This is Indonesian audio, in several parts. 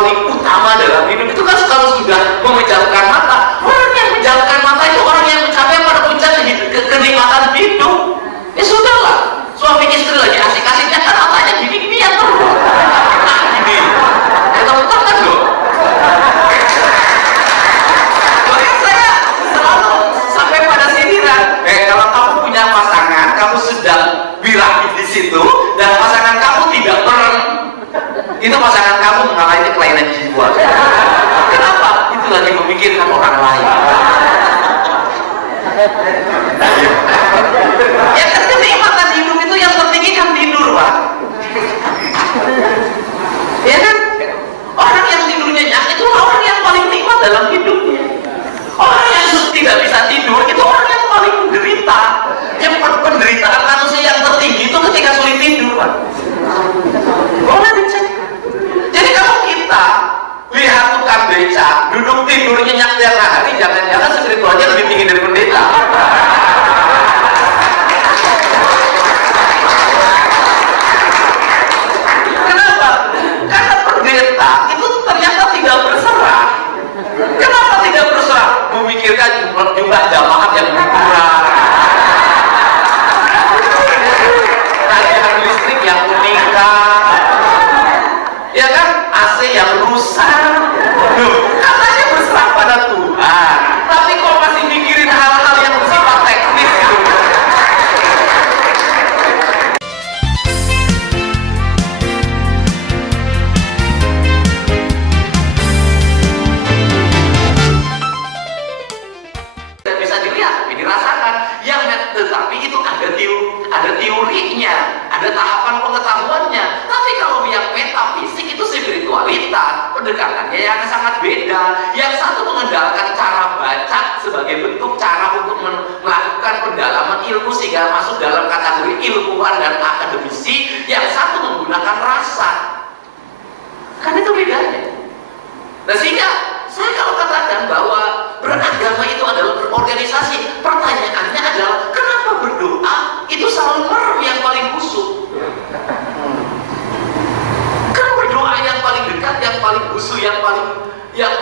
paling utama dalam hidup itu kan kalau sudah memejamkan mata. Orang yang memejamkan mata itu orang yang mencapai pada puncak kenikmatan hidup. Ya sudahlah, suami istri lagi asik-asiknya kan matanya gini-gini ya terus. Nah gini, ya teman-teman kan loh. Makanya saya selalu sampai pada sindiran. Kalau kamu punya pasangan, kamu sedang birahi di situ, dan pasangan kamu tidak merem, itu pasangan kamu mengalami kelainan jiwa. Kenapa? Itu lagi memikirkan orang lain. Ya kan kenikmatan hidup itu yang tertinggi kan tidur, Pak. Ya kan? Orang yang tidur nyenyak itu orang yang paling nikmat dalam hidupnya. Orang yang tidak bisa tidur itu orang yang paling menderita. Yang penderitaan manusia yang tertinggi itu ketika sulit tidur, Pak. Boleh dicek. Jadi kalau kita lihat tukang beca duduk tidur nyenyak tiap hari, jangan-jangan spiritualnya lebih tinggi dari pendeta. Kenapa? Karena pendeta itu ternyata tidak berserah. Kenapa tidak berserah? Memikirkan jumlah jamaat yang berkurang, tagihan listrik yang meningkat, ya kan, AC yang rusak. Loh, katanya berserah pada Tuhan, tapi kok masih mikirin hal-hal yang bersifat teknis gitu. Bisa dilihat, ini dirasakan, yang tetapi itu ada teorinya, ada tahapan pengetahuannya. Tapi kalau yang metafisik itu spiritualitas, pendekatannya yang sangat beda. Yang satu mengandalkan cara baca sebagai bentuk cara untuk melakukan pendalaman ilmu sehingga masuk dalam kategori ilmuwan dan akademisi. Yang satu menggunakan rasa. Kan itu bedanya. Nah sehingga saya kalau katakan bahwa beragama itu adalah berorganisasi, pertanyaannya adalah kenapa berdoa itu selalu merem yang paling busuk? Kan berdoa yang paling dekat, yang paling busuk, yang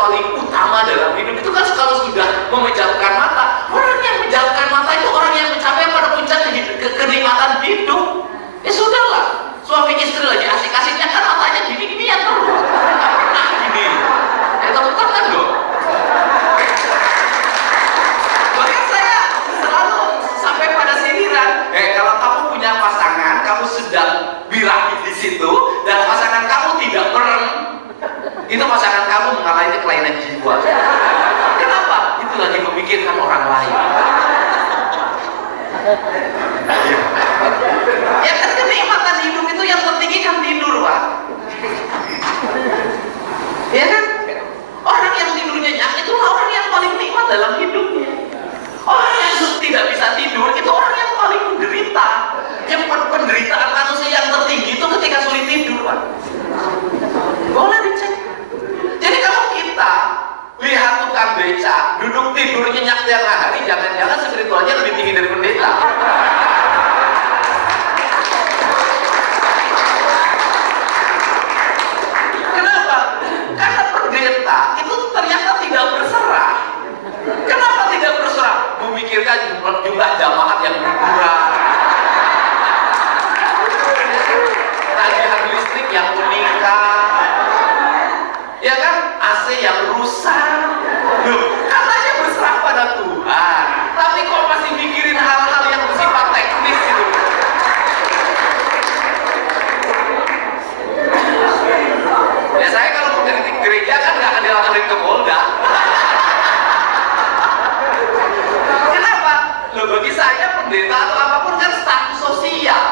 paling utama dalam hidup itu kan kalau sudah memejamkan mata. Orang yang memejamkan mata itu orang yang mencapai pada puncak kenikmatan hidup. Ya sudahlah, suami istri lagi asik-asiknya kan matanya gini-gini ya terus. Nah gini, ya teman-teman kan loh. Makanya saya selalu sampai pada sindiran. Kalau kamu punya pasangan, kamu sedang birahi di situ, dan pasangan kamu tidak merem, itu pasangan kamu mengalami kelainan jiwa. Kenapa? Itu lagi memikirkan orang lain. Ya kan kenikmatan hidup itu yang tertinggi kan tidur, Pak. Ya kan? Orang yang tidur nyenyak itu orang yang paling nikmat dalam hidupnya. Orang yang tidak bisa tidur itu orang yang paling menderita. Yang penderitaan manusia yang tertinggi itu ketika sulit tidur, Pak. Boleh dicek. Jadi kalau kita lihat tukang beca duduk tidur nyenyak tiap hari, jangan-jangan spiritualnya lebih tinggi dari pendeta. Kenapa? Karena pendeta itu ternyata tidak berserah. Kenapa tidak berserah? Memikirkan jumlah jamaat yang berkurang, tagihan listrik yang meningkat, ya kan, AC yang rusak. Loh, katanya berserah pada Tuhan, tapi kok masih mikirin hal-hal yang bersifat teknis gitu. Ya saya kalau mengkritik gereja kan nggak akan dilakukan ke Polda. Kenapa? Loh, bagi saya pendeta atau apapun kan status sosial.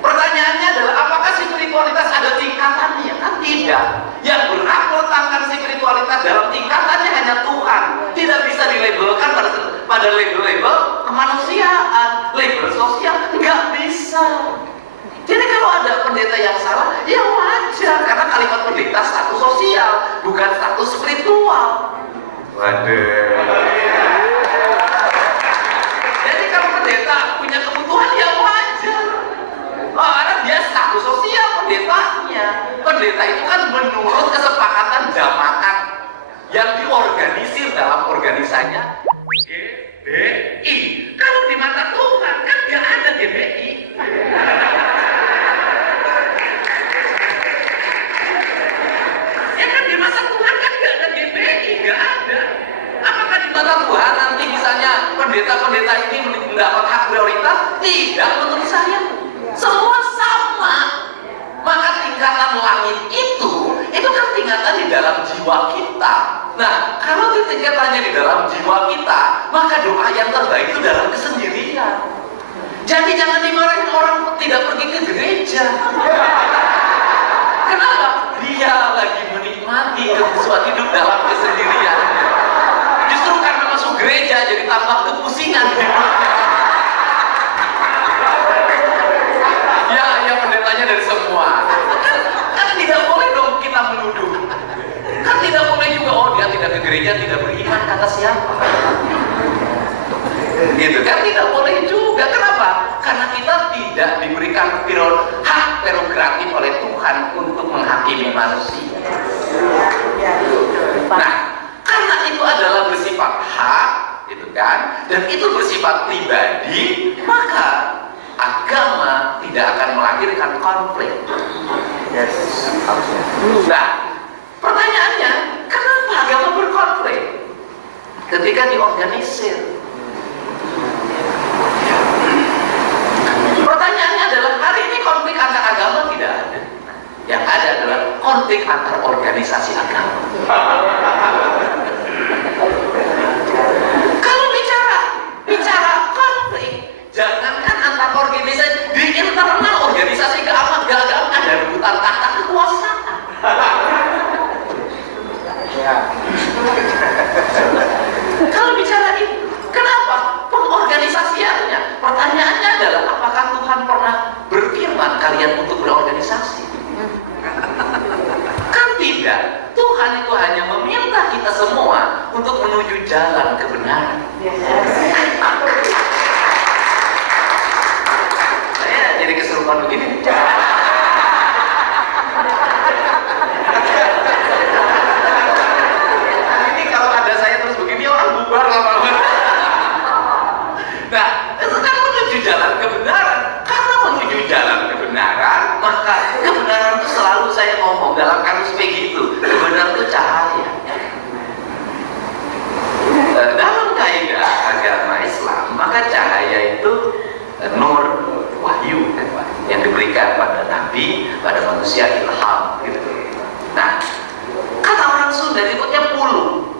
Pertanyaannya adalah apakah spiritualitas ada tingkatannya? Kan tidak. Yang berhak meletakkan spiritualitas dalam tingkatannya hanya Tuhan. Tidak bisa dilabelkan pada label-label kemanusiaan, label sosial, nggak bisa. Jadi kalau ada pendeta yang salah, ya wajar, karena kalimat pendeta status sosial, bukan status spiritual. Waduh. Jadi kalau pendeta punya kebutuhan, ya wajar. Oh, karena dia status sosial, pendetanya. Pendeta itu kan menurut kesepakatan jamaat yang diorganisir dalam organisasinya GBI. Kalau di mata Tuhan kan nggak ada GBI. Ya kan di mata Tuhan kan nggak ada GBI, nggak ada. Apakah di mata Tuhan nanti misalnya pendeta-pendeta ini mendapat hak prioritas? Tidak, menurut saya semua sama. Maka tingkatan langit itu kan tingkatan di dalam jiwa kita. Nah, kalau tingkatannya di dalam jiwa kita, maka doa yang terbaik itu dalam kesendirian. Jadi jangan dimarahin orang tidak pergi ke gereja. Kenapa? Dia lagi menikmati kehusuan hidup dalam kesendirian. Justru karena masuk gereja jadi tambah kepusingan hidupnya. Ya pendetanya dari semua. Kan tidak boleh dong kita menuduh. Kan tidak boleh juga, oh dia tidak ke gereja, tidak beriman, kata siapa? Gitu kan, tidak boleh juga. Kenapa? Karena kita tidak diberikan hak prerogatif oleh Tuhan untuk menghakimi manusia. Nah, karena itu adalah bersifat hak, gitu kan, dan itu bersifat pribadi, maka agama tidak akan melahirkan konflik. Nah, pertanyaannya, kenapa agama berkonflik ketika diorganisir? Pertanyaannya adalah, hari ini konflik antar agama tidak ada. Yang ada adalah konflik antar organisasi agama. Kalau bicara konflik, jangankan antar organisasi, di internal organisasi keagamaan ada rebutan tahta kekuasaan. Kalau bicara itu, kenapa? Pengorganisasiannya. Pertanyaannya adalah, apakah Tuhan pernah berfirman kalian untuk berorganisasi? Kan tidak. Tuhan itu hanya meminta kita semua untuk menuju jalan kebenaran. Saya jadi keserupan begini. Ini kalau ada saya terus begini, orang bubar lama-lama. Nah, itu kan menuju jalan kebenaran. Karena menuju jalan kebenaran, maka kebenaran itu selalu saya ngomong dalam kasus begitu. Kebenaran itu cahaya. Dalam kaidah agama Islam, maka cahaya itu nur, wahyu yang diberikan pada nabi, pada manusia, ilham gitu. Nah, kata orang Sunda disebutnya pulung.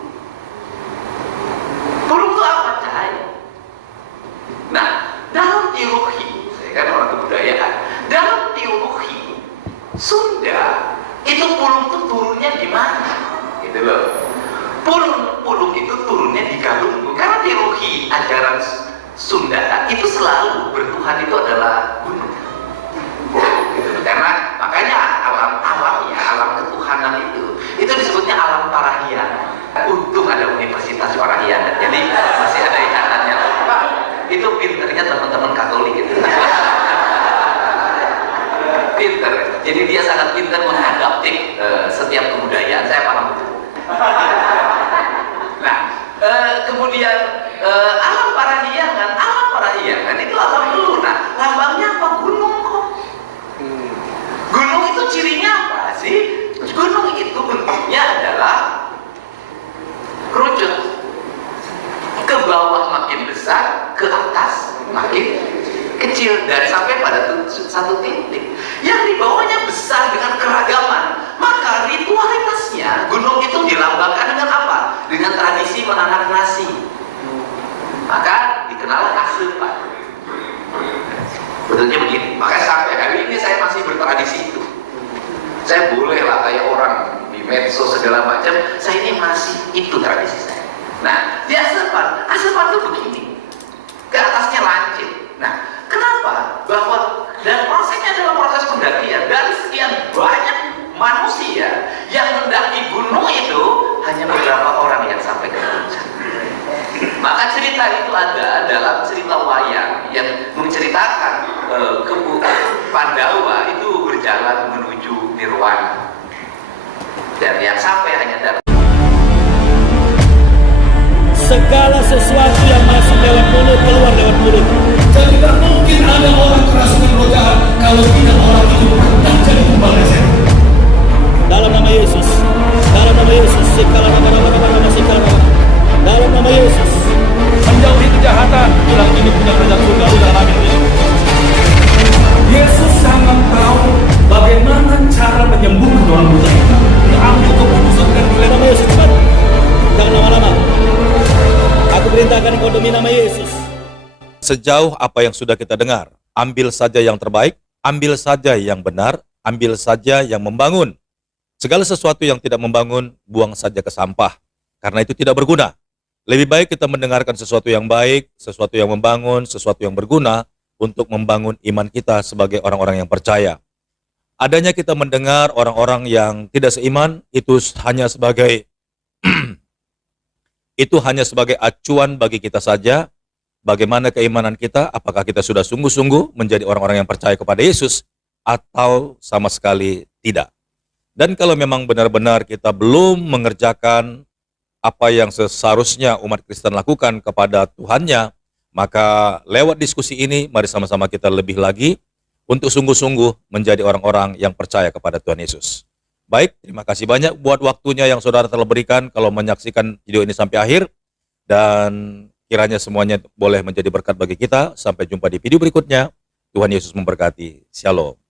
Pulung itu apa? Cahaya. Nah, dalam teologi, saya kan orang kebudayaan, dalam teologi Sunda itu pulung itu turunnya di mana? Gitu loh. Pulung itu turunnya di Galunggung. Karena teologi ajaran Sunda itu selalu bertuhan itu adalah gunung. Gitu. Karena makanya alamnya, alam ketuhanan itu disebutnya alam Parahyangan. Untung ada Universitas Parahyangan. Jadi masih ada ikatannya. Itu pinternya teman-teman Katolik gitu. Pinter. Jadi dia sangat pintar mengadaptif setiap kebudayaan. Saya paham itu. Nah, kemudian alam Parahyangan itu alam dulu. Nah, lambangnya apa? Gunung kok. Gunung itu cirinya apa sih? Gunung itu bentuknya adalah kerucut. Ke bawah makin besar, ke atas makin kecil, dan sampai pada satu titik yang di bawahnya besar dengan keragaman. Maka ritualitasnya gunung itu dilambangkan dengan apa? Dengan tradisi menanak nasi. Maka dikenal asupan. Betulnya begini. Maka sampai hari ini saya masih bertradisi itu. Saya boleh lah kayak orang di medsos segala macam. Saya ini masih itu tradisi saya. Nah, di asupan itu begini. Ke atasnya lancip. Nah, kenapa? Bahwa dan prosesnya adalah proses pendakian. Dari sekian banyak manusia yang mendaki gunung itu, hanya beberapa orang yang sampai ke puncak. Maka cerita itu ada dalam cerita wayang yang menceritakan Pandawa itu berjalan menuju teriak sampai hanya darah. Segala sesuatu yang masuk lewat mulut, keluar lewat mulut. Jadi tidak mungkin ada orang kerasukan roh jahat kalau tidak orang itu pernah jadi tumbal setan. Dalam nama Yesus, dalam nama Yesus, segala nama, segala nama. Dalam nama Yesus, Menjauhi kejahatan, bilang ini punya kerajaan surga, udah amin ini. Yesus sangat tahu bagaimana cara menyembuhkan orang buta itu. Ambil keputusan dan dalam nama Yesus, cepat. Jangan lama-lama. Aku perintahkan kau demi nama Yesus. Sejauh apa yang sudah kita dengar, ambil saja yang terbaik, ambil saja yang benar, ambil saja yang membangun. Segala sesuatu yang tidak membangun, buang saja ke sampah, karena itu tidak berguna. Lebih baik kita mendengarkan sesuatu yang baik, sesuatu yang membangun, sesuatu yang berguna, untuk membangun iman kita sebagai orang-orang yang percaya. Adanya kita mendengar orang-orang yang tidak seiman, itu hanya sebagai itu hanya sebagai acuan bagi kita saja, bagaimana keimanan kita, apakah kita sudah sungguh-sungguh menjadi orang-orang yang percaya kepada Yesus, atau sama sekali tidak. Dan kalau memang benar-benar kita belum mengerjakan apa yang seharusnya umat Kristen lakukan kepada Tuhannya, maka lewat diskusi ini, mari sama-sama kita lebih lagi untuk sungguh-sungguh menjadi orang-orang yang percaya kepada Tuhan Yesus. Baik, terima kasih banyak buat waktunya yang saudara telah berikan kalau menyaksikan video ini sampai akhir. Dan kiranya semuanya boleh menjadi berkat bagi kita. Sampai jumpa di video berikutnya. Tuhan Yesus memberkati. Shalom.